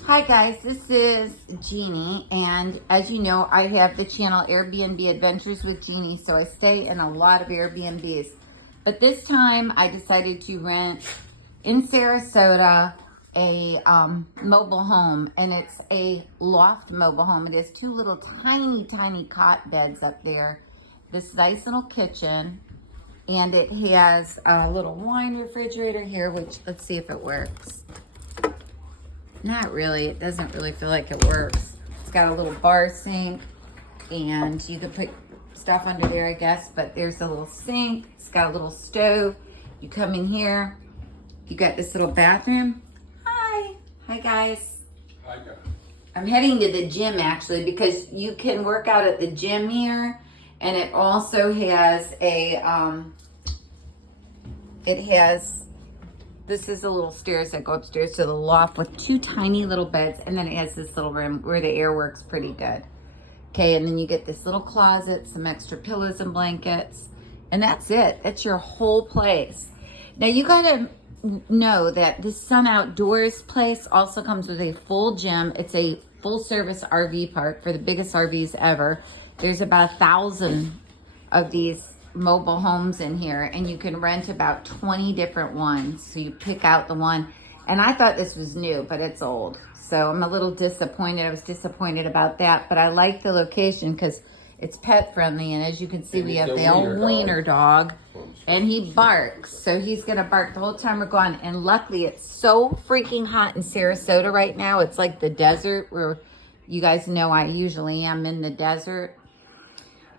Hi guys, this is Jeannie, and as you know, I have the channel Airbnb Adventures with Jeannie, so I stay in a lot of Airbnbs. But this time I decided to rent in Sarasota a mobile home, and it's a loft mobile home. It has two little tiny cot beds up there, this nice little kitchen, and it has a little wine refrigerator here, which let's see if it works. Not really, it doesn't really feel like it works. It's got a little bar sink, and you can put stuff under there, I guess, but there's a little sink. It's got a little stove. You come in here, you got this little bathroom. Hi guys. Hi guys. I'm heading to the gym actually, because you can work out at the gym here, and it also has a, this is the little stairs that go upstairs to the loft with two tiny little beds, and then it has this little room where the air works pretty good. Okay, and then you get this little closet, some extra pillows and blankets, and that's it. That's your whole place. Now you gotta know that this Sun Outdoors place also comes with a full gym. It's a full service RV park for the biggest RVs ever. There's about 1,000 of these mobile homes in here, and you can rent about 20 different ones. So you pick out the one, and I thought this was new, but it's old. So I'm a little disappointed. I was disappointed about that, but I like the location because it's pet friendly, and as you can see, we have the old wiener dog, and he barks. So he's gonna bark the whole time we're gone, and luckily it's so freaking hot in Sarasota right now. It's like the desert, where you guys know I usually am in the desert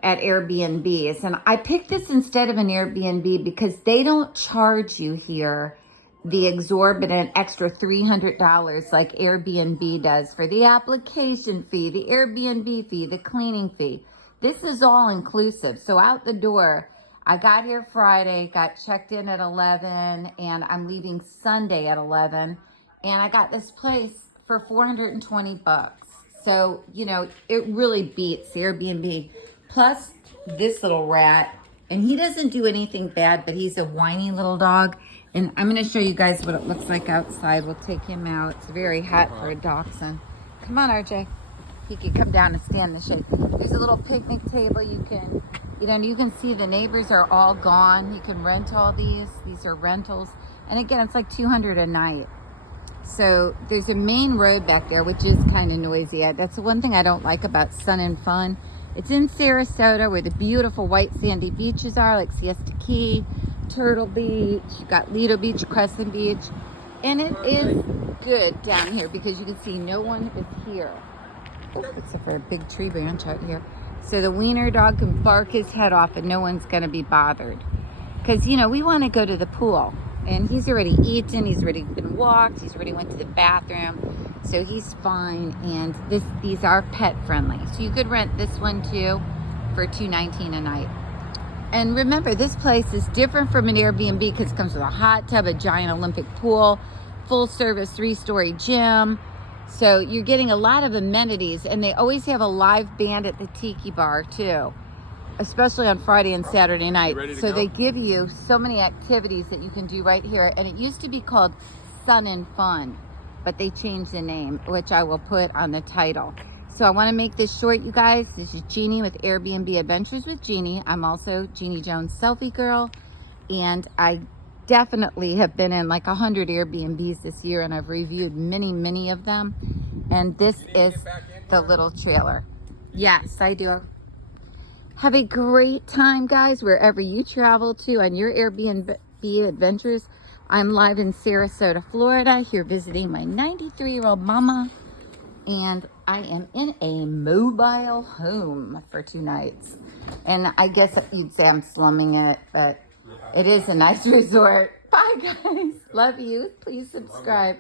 at Airbnbs. And I picked this instead of an Airbnb because they don't charge you here the exorbitant extra $300 like Airbnb does for the application fee, the Airbnb fee, the cleaning fee. This is all inclusive. So out the door, I got here Friday, got checked in at 11, and I'm leaving Sunday at 11. And I got this place for 420 bucks. So, you know, it really beats Airbnb. Plus this little rat, and he doesn't do anything bad, but he's a whiny little dog. And I'm going to show you guys what it looks like outside. We'll take him out. It's very hot for a dachshund. Come on, RJ. He can come down and stand in the shade. There's a little picnic table. You can see the neighbors are all gone. You can rent all these. These are rentals. And again, it's like $200 a night. So there's a main road back there, which is kind of noisy. That's the one thing I don't like about Sun and Fun. It's in Sarasota, where the beautiful white sandy beaches are, like Siesta Key, Turtle Beach. You've got Lido Beach, Crescent Beach. And it is good down here because you can see no one is here. Oh, except for a big tree branch out here. So the wiener dog can bark his head off and no one's going to be bothered. Because, you know, we want to go to the pool. And he's already eaten, he's already been walked, he's already went to the bathroom. So he's fine, and these are pet friendly. So you could rent this one too for $219 a night. And remember, this place is different from an Airbnb because it comes with a hot tub, a giant Olympic pool, full service 3-story gym. So you're getting a lot of amenities, and they always have a live band at the tiki bar too, especially on Friday and Saturday night. So they give you so many activities that you can do right here. And it used to be called Sun and Fun, but they changed the name, which I will put on the title. So I want to make this short, you guys. This is Jeannie with Airbnb Adventures with Jeannie. I'm also Jeannie Jones Selfie Girl, and I definitely have been in like 100 Airbnbs this year, and I've reviewed many of them. And this is the little trailer. Yes, I do. Have a great time, guys, wherever you travel to on your Airbnb adventures. I'm live in Sarasota, Florida, here visiting my 93-year-old mama. And I am in a mobile home for 2 nights. And I guess you'd say I'm slumming it, but it is a nice resort. Bye, guys. Love you. Please subscribe.